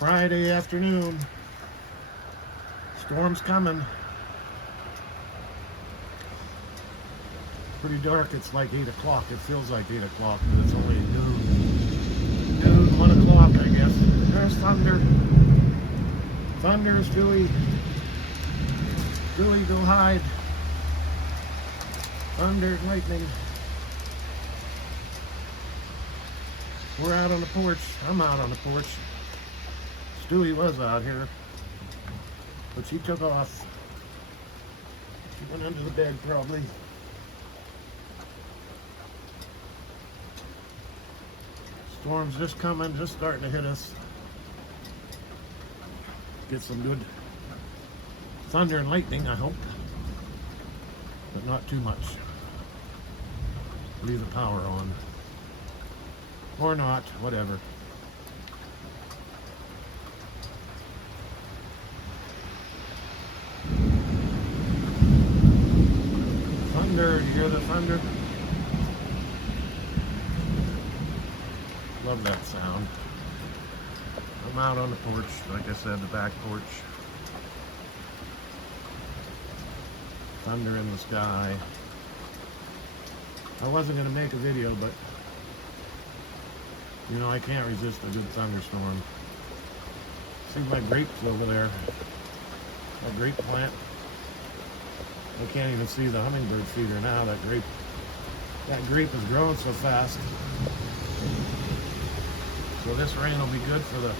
Friday afternoon. Storm's coming. Pretty dark. It's like 8 o'clock. It feels like 8 o'clock, but it's only noon, 1 o'clock, I guess. There's thunder. Thunder, Stewie. Stewie, go hide. Thunder and lightning. We're out on the porch. I'm out on the porch. Stewie was out here, but she took off. She went under the bed probably. Storm's just coming, just starting to hit us. Get some good thunder and lightning, I hope, but not too much. Leave the power on. Or not, whatever. Thunder, you hear the thunder? Love that sound. I'm out on the porch, like I said, the back porch. Thunder in the sky. I wasn't going to make a video, but you know, I can't resist a good thunderstorm. See my grapes over there. My grape plant. I can't even see the hummingbird feeder now. That grape is growing so fast. So this rain will be good for the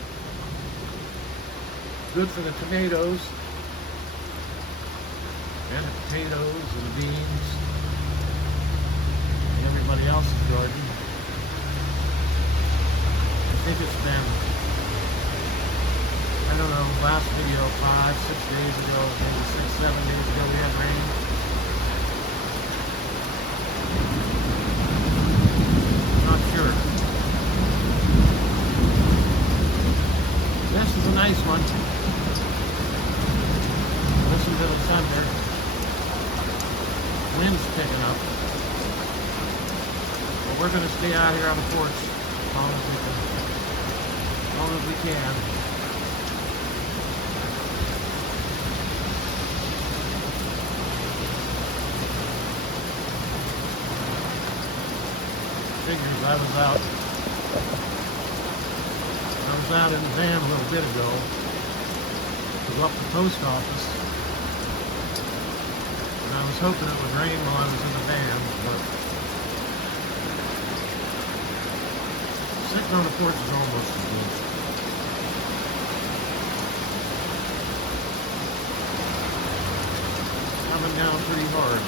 tomatoes and the potatoes and the beans and everybody else's garden. I think it's been, I don't know, last video 5-6 days ago, maybe 6-7 days ago we had rain. Not sure. This is a nice one. Listen to the thunder. Wind's picking up. But we're going to stay out here on the porch as long as we can. Figures I was out in the van a little bit ago to go up the post office, and I was hoping it would rain while I was in the van, but sitting on the porch is almost as good. Coming down pretty hard.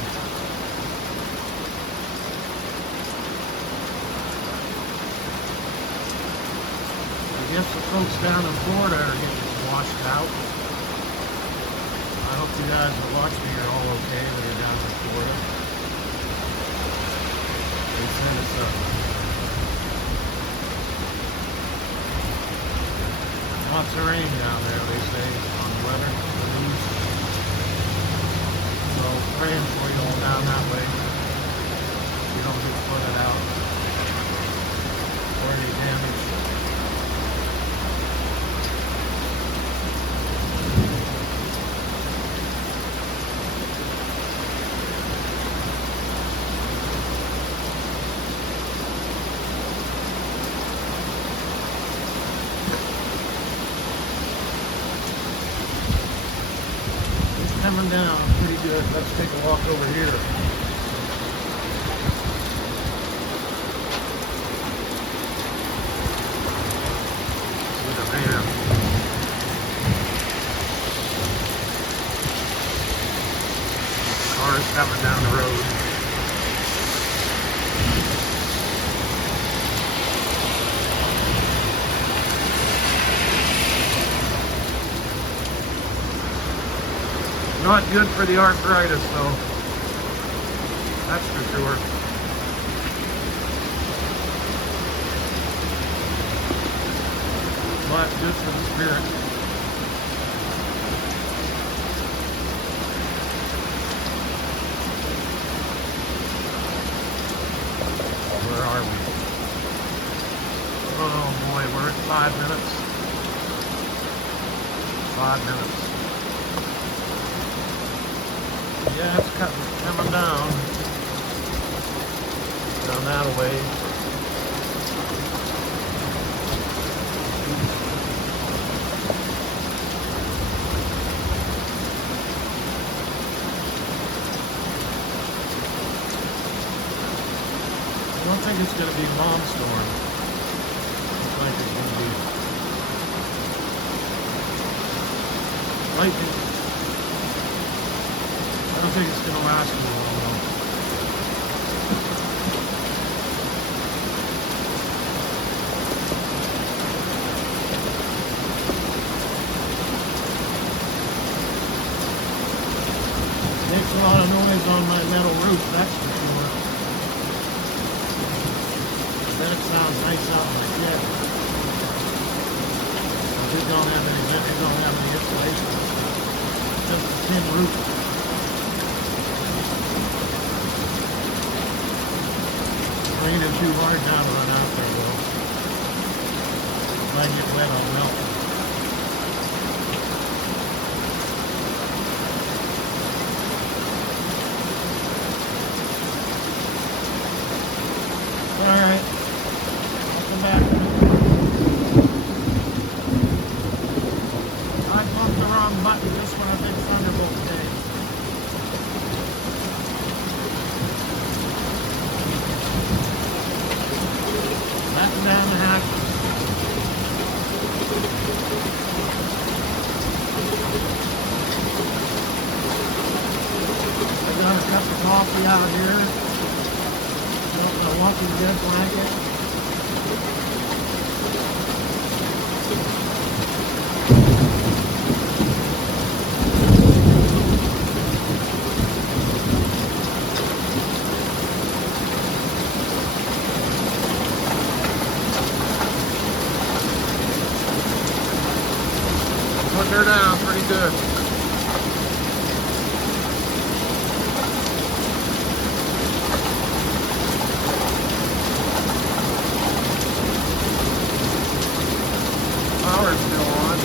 I guess the folks down in Florida are getting washed out. I hope you guys are watching me are all okay when you're down in Florida. They said it's lots of rain down there, they say, on the weather, the news. So praying for you all down that way. You don't get flooded out or any damage. Coming down pretty good. Let's take a walk over here. With a van. Cars coming down the road. Not good for the arthritis, though. That's for sure. But good for the spirit. Where are we? Oh boy, we're at 5 minutes. 5 minutes. Yeah, it's coming down that way. I don't think it's going to be bomb storm. I think it's going to be lightning. I don't think it's going to last too long though. Makes a lot of noise on my metal roof, that's for sure. That sounds nice out in the shed. We don't have any insulation. Just a tin roof. It's raining too hard now to run out there though. If I get wet, I'll melt. Alright. I'll come back. I bumped the wrong button just when I did Thunderbolt day. Batten down the hatch. I got a cup of coffee out here. A walking dead blanket. Putting her down pretty good. Power's still on.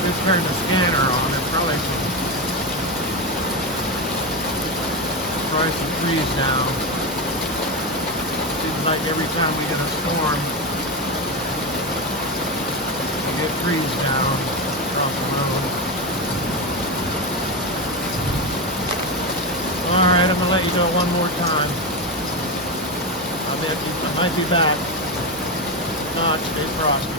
Just turned the scanner on. There's probably some trees down. Seems like every time we get a storm, we get trees down across the road. Alright, I'm going to let you go one more time. I might be back. If not, stay frosty.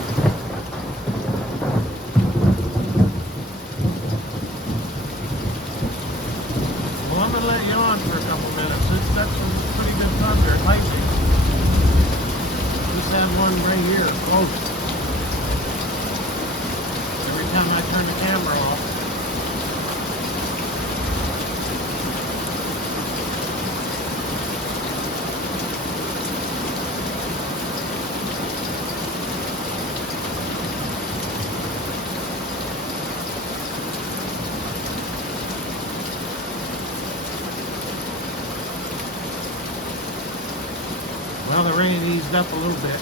Well, I'm going to let you on for a couple minutes. It's got some pretty good thunder, lightning. Just had one right here, close. Every time I turn the camera off. Well, the rain eased up a little bit.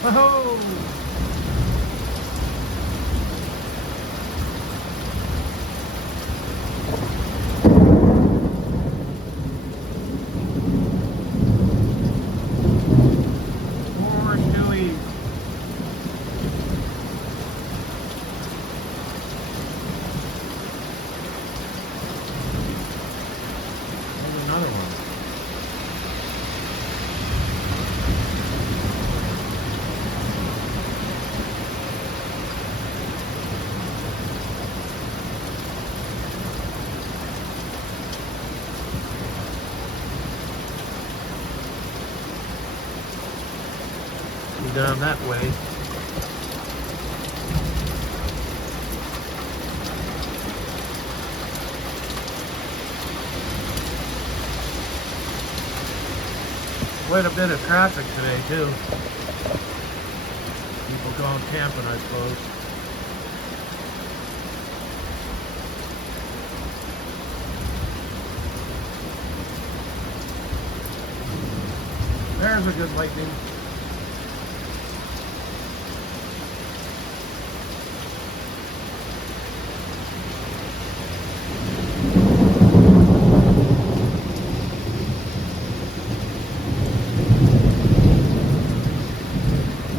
Whoa! Move down that way. Quite a bit of traffic today too. People going camping, I suppose. There's a good lightning.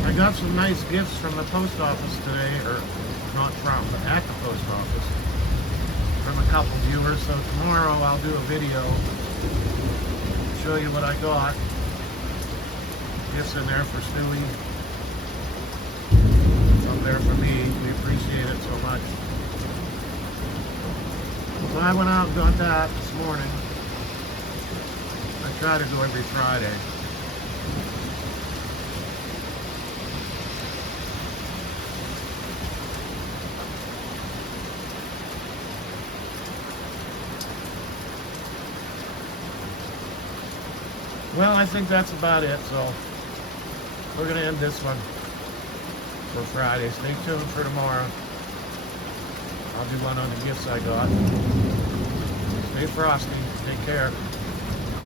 I got some nice gifts from the post office today, or not from, but at the post office, from a couple viewers. So tomorrow I'll do a video, show you what I got. Gifts in there for Stewie, some there for me. We appreciate it so much. So I went out and got that this morning. I try to go every Friday. Well, I think that's about it, so we're going to end this one for Friday. Stay tuned for tomorrow. I'll do one on the gifts I got. Stay frosty. Take care.